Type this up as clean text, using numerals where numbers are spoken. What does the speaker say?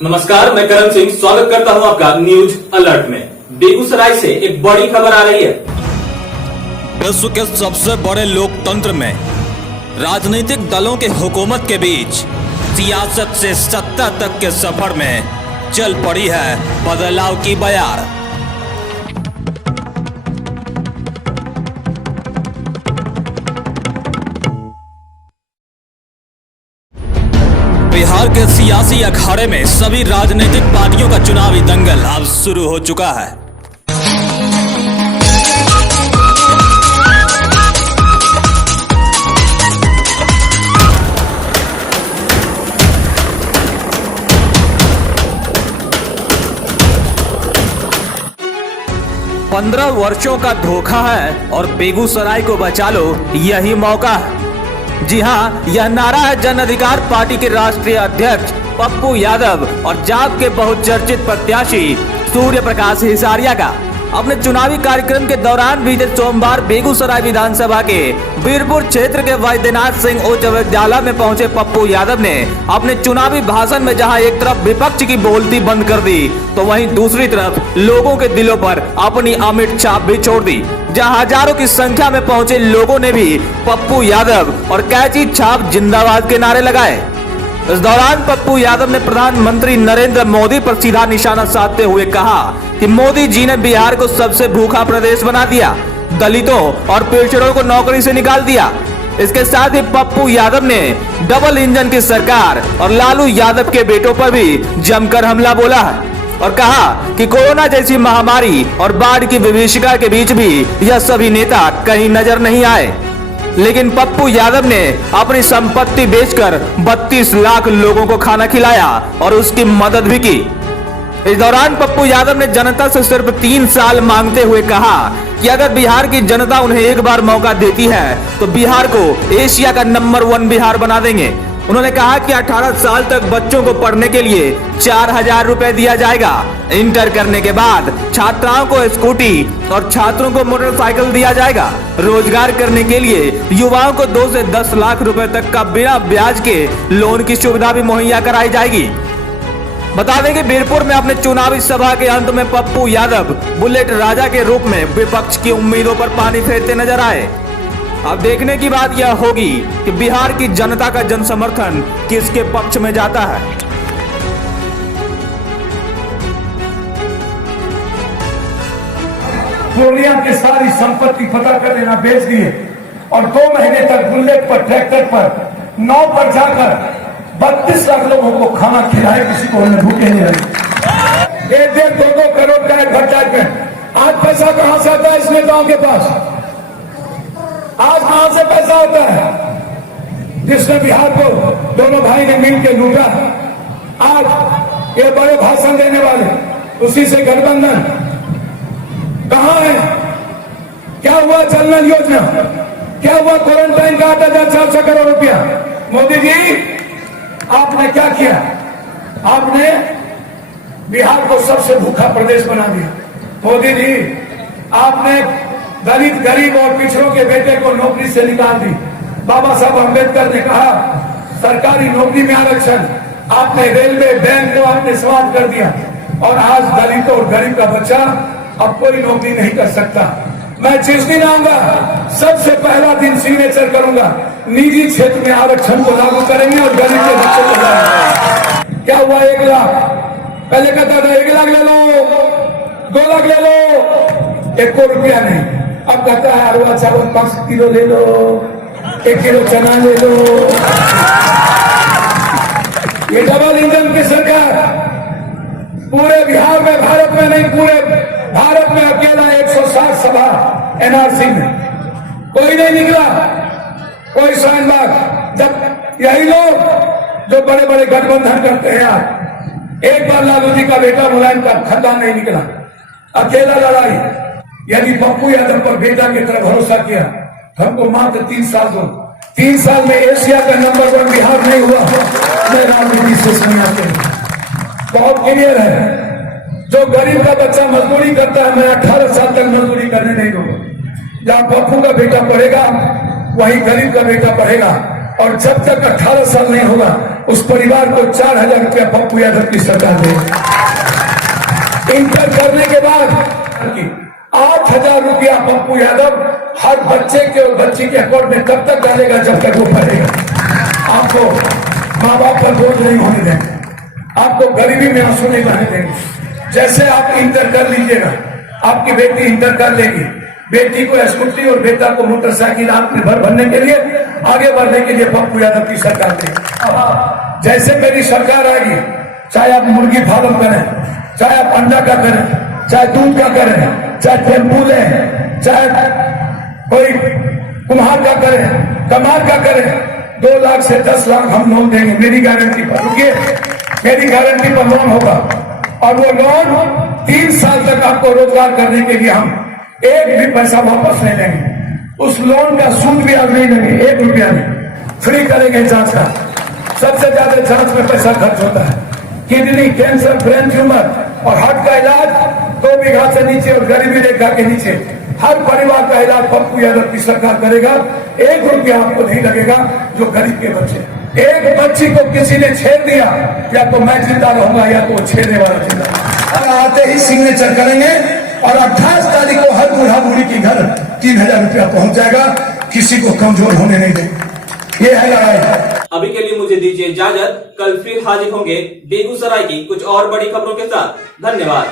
नमस्कार, मैं करण सिंह स्वागत करता हूं आपका न्यूज अलर्ट में। बेगूसराय से एक बड़ी खबर आ रही है। विश्व के सबसे बड़े लोकतंत्र में राजनीतिक दलों के हुकूमत के बीच सियासत से सत्ता तक के सफर में चल पड़ी है बदलाव की बयार। बिहार के सियासी अखाड़े में सभी राजनीतिक पार्टियों का चुनावी दंगल अब शुरू हो चुका है। पंद्रह वर्षों का धोखा है और बेगूसराय को बचा लो, यही मौका है। जी हां, यह नारा है जन अधिकार पार्टी के राष्ट्रीय अध्यक्ष पप्पू यादव और जाप के बहुचर्चित प्रत्याशी सूर्य प्रकाश हिसारिया का। अपने चुनावी कार्यक्रम के दौरान बीते सोमवार बेगूसराय विधानसभा के बीरपुर क्षेत्र के वैद्यनाथ सिंह उच्च विद्यालय में पहुंचे पप्पू यादव ने अपने चुनावी भाषण में जहां एक तरफ विपक्ष की बोलती बंद कर दी, तो वहीं दूसरी तरफ लोगों के दिलों पर अपनी अमिट छाप भी छोड़ दी। जहां हजारों की संख्या में पहुंचे लोगों ने भी पप्पू यादव और कैची छाप जिंदाबाद के नारे लगाए। इस दौरान पप्पू यादव ने प्रधानमंत्री नरेंद्र मोदी पर सीधा निशाना साधते हुए कहा कि मोदी जी ने बिहार को सबसे भूखा प्रदेश बना दिया, दलितों और पिछड़ों को नौकरी से निकाल दिया। इसके साथ ही पप्पू यादव ने डबल इंजन की सरकार और लालू यादव के बेटों पर भी जमकर हमला बोला है और कहा कि कोरोना जैसी महामारी और बाढ़ की विभीषिका के बीच भी यह सभी नेता कहीं नजर नहीं आए। लेकिन पप्पू यादव ने अपनी संपत्ति बेचकर 32 लाख लोगों को खाना खिलाया और उसकी मदद भी की। इस दौरान पप्पू यादव ने जनता से सिर्फ 3 साल मांगते हुए कहा कि अगर बिहार की जनता उन्हें एक बार मौका देती है तो बिहार को एशिया का नंबर 1 बिहार बना देंगे। उन्होंने कहा कि 18 साल तक बच्चों को पढ़ने के लिए 4000 रुपए दिया जाएगा। इंटर करने के बाद छात्राओं को स्कूटी और छात्रों को मोटरसाइकिल दिया जाएगा। रोजगार करने के लिए युवाओं को 2 से 10 लाख रुपए तक का बिना ब्याज के लोन की सुविधा भी मुहैया कराई जाएगी। बता दें कि बीरपुर में अपने चुनावी सभा के अंत में पप्पू यादव बुलेट राजा के रूप में विपक्ष की उम्मीदों पर पानी फेरते नजर आए। अब देखने की बात यह होगी कि बिहार की जनता का जनसमर्थन किसके पक्ष में जाता है। पूर्णिया की सारी संपत्ति पता कर लेना बेच दिए और 2 महीने तक बुलेट पर ट्रैक्टर पर 9 पर जाकर 32 लाख लोगों को खाना खिलाए, किसी को उन्हें भूखे नहीं लगे। 1-2 करोड़ का घटा के आज पैसा कहां से आता है इस नेताओं के पास? आज कहां से पैसा आता है? जिसने बिहार को दोनों भाई ने मिलकर लूटा, आज ये बड़े भाषण देने वाले उसी से गठबंधन कहां है? क्या हुआ जल नल योजना? क्या हुआ क्वारंटाइन का 8,400 करोड़ रुपया? मोदी जी आपने क्या किया? आपने बिहार को सबसे भूखा प्रदेश बना दिया। मोदी जी आपने दलित गरीब और पिछड़ों के बेटे को नौकरी से निकाल दी। बाबा साहब अम्बेडकर ने कहा सरकारी नौकरी में आरक्षण, आपने रेलवे बैंक को आपने समाप्त कर दिया और आज दलित और गरीब का बच्चा अब कोई नौकरी नहीं कर सकता। मैं जिस दिन आऊंगा सबसे पहला दिन सिग्नेचर करूंगा, निजी क्षेत्र में आरक्षण को लागू करेंगे और गरीब के बच्चों को लाएंगे। क्या हुआ? 1 लाख पहले कहता था 1 लाख ले लो, 2 लाख ले लो, 1 रुपया नहीं। अब कहता है अरवा चावल 5 किलो ले लो, 1 किलो चना ले लो। ये डबल इंजन की सरकार पूरे बिहार में, भारत में नहीं, पूरे भारत में अकेला 160 सभा एनआरसी में कोई नहीं निकला, कोई शानबाग। जब यही लोग जो बड़े बड़े गठबंधन करते हैं यार, एक बार लालू जी का बेटा मुलायम का खानदान नहीं निकला, अकेला लड़ाई। यदि पप्पू यादव पर बेटा की तरह भरोसा किया, हमको मात्र 3 साल दो। 3 साल में एशिया का नंबर 1 बिहार नहीं हुआ। मैं राजनीति से समझाते हैं, बहुत क्लियर है। जो गरीब का बच्चा मजदूरी करता है, मैं 18 साल तक मजदूरी करने नहीं दूंगा। जहां पप्पू का बेटा पढ़ेगा वहीं गरीब का बेटा पढ़ेगा, और जब तक 18 साल नहीं होगा उस परिवार को 4,000 रुपया पप्पू यादव की सरकार दे। इंटर करने के बाद 8,000 रुपया पप्पू यादव हर बच्चे के और बच्ची के अकाउंट में तब तक डालेगा जब तक वो पढ़ेगा। आपको माँ बाप पर बोझ नहीं होने देंगे, आपको गरीबी में आंसू नहीं बहने देंगे। जैसे आप इंटर कर लीजिएगा, आपकी बेटी इंटर कर लेगी, बेटी को स्कूटी और बेटा को मोटरसाइकिल आत्मनिर्भर बनने के लिए, आगे बढ़ने के लिए पप्पू यादव की सरकार देगी। जैसे मेरी सरकार आएगी, चाहे आप मुर्गी फार्म करें, चाहे आप अंडा का करें, चाहे दूध का करें, चाहे टेम्पू लें, चाहे कोई कुम्हार का करें, कमार का करें, 2 लाख से 10 लाख हम लोन देंगे मेरी गारंटी पर। रुकिए, मेरी गारंटी पर लोन होगा और वो लोन 3 साल तक आपको रोजगार करने के लिए हम एक भी पैसा वापस नहीं लेंगे। उस लोन का सूद भी आप नहीं लेंगे, 1 रुपया नहीं। फ्री करेंगे जांच का, सबसे ज्यादा जांच में पैसा खर्च होता है। किडनी, कैंसर, ब्रेन ट्यूमर और हार्ट का इलाज 2 बीघा से नीचे और गरीबी रेखा के नीचे हर परिवार का इलाज पप्पू यादव की सरकार करेगा। 1 रुपया आपको नहीं लगेगा। जो गरीब के बच्चे, एक बच्ची को किसी ने छेड़ दिया, या तो मैं जिंदा रहूंगा या तो छेड़ने वाला जिंदा। आते ही सिग्नेचर करेंगे और 28 तारीख को हर बूढ़ा बूढ़ी के घर 3,000 रुपया पहुंच जाएगा। किसी को कमजोर होने नहीं देंगे। ये है लड़ाई। अभी के लिए मुझे दीजिए इजाजत। कल फिर हाजिर होंगे बेगूसराय की कुछ और बड़ी खबरों के साथ। धन्यवाद।